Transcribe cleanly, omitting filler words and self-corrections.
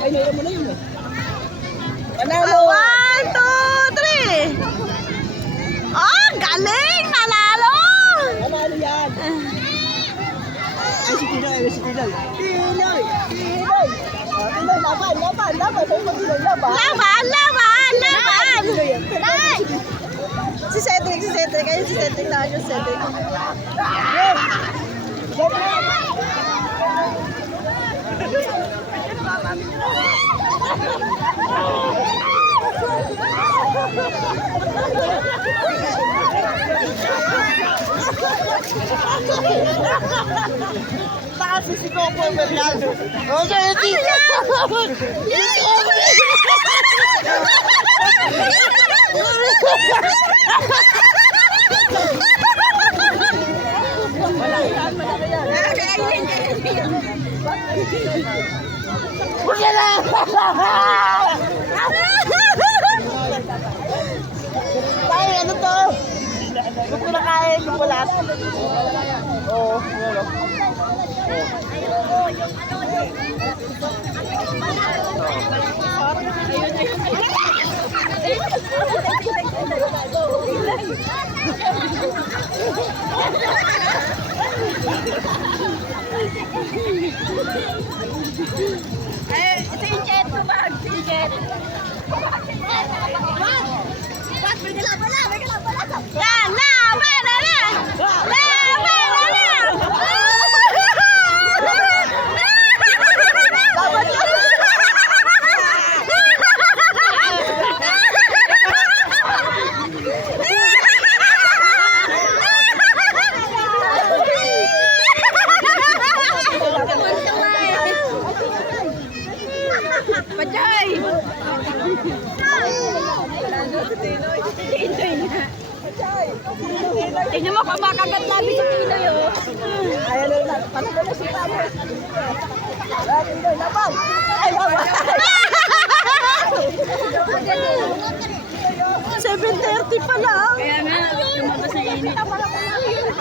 Ay, naira mo na yun. Panalo! 1, 2, 3! Oh, galing! Nanalo! Panalo yan! Ay, si Pinoy! Pinoy! Pinoy! Laban! Si Cedric! Ayun si Cedric na yung Cedric. Nakasisigaw po yung Bernardo. Okay, ay, ano to? Yung pinakain yung balat. Oo, ano? Eh, ito yung jet ko ba? Ito yung jet. Yan, laban na na! Laban na na! Pajay! Tingnan mo kung makagat labi sa Pinoy, oh. Ayan na, panalo na si Pano. Pinoy, laban! Ay, laban! 7:30 pa lang. Kaya nga, lumabas na init.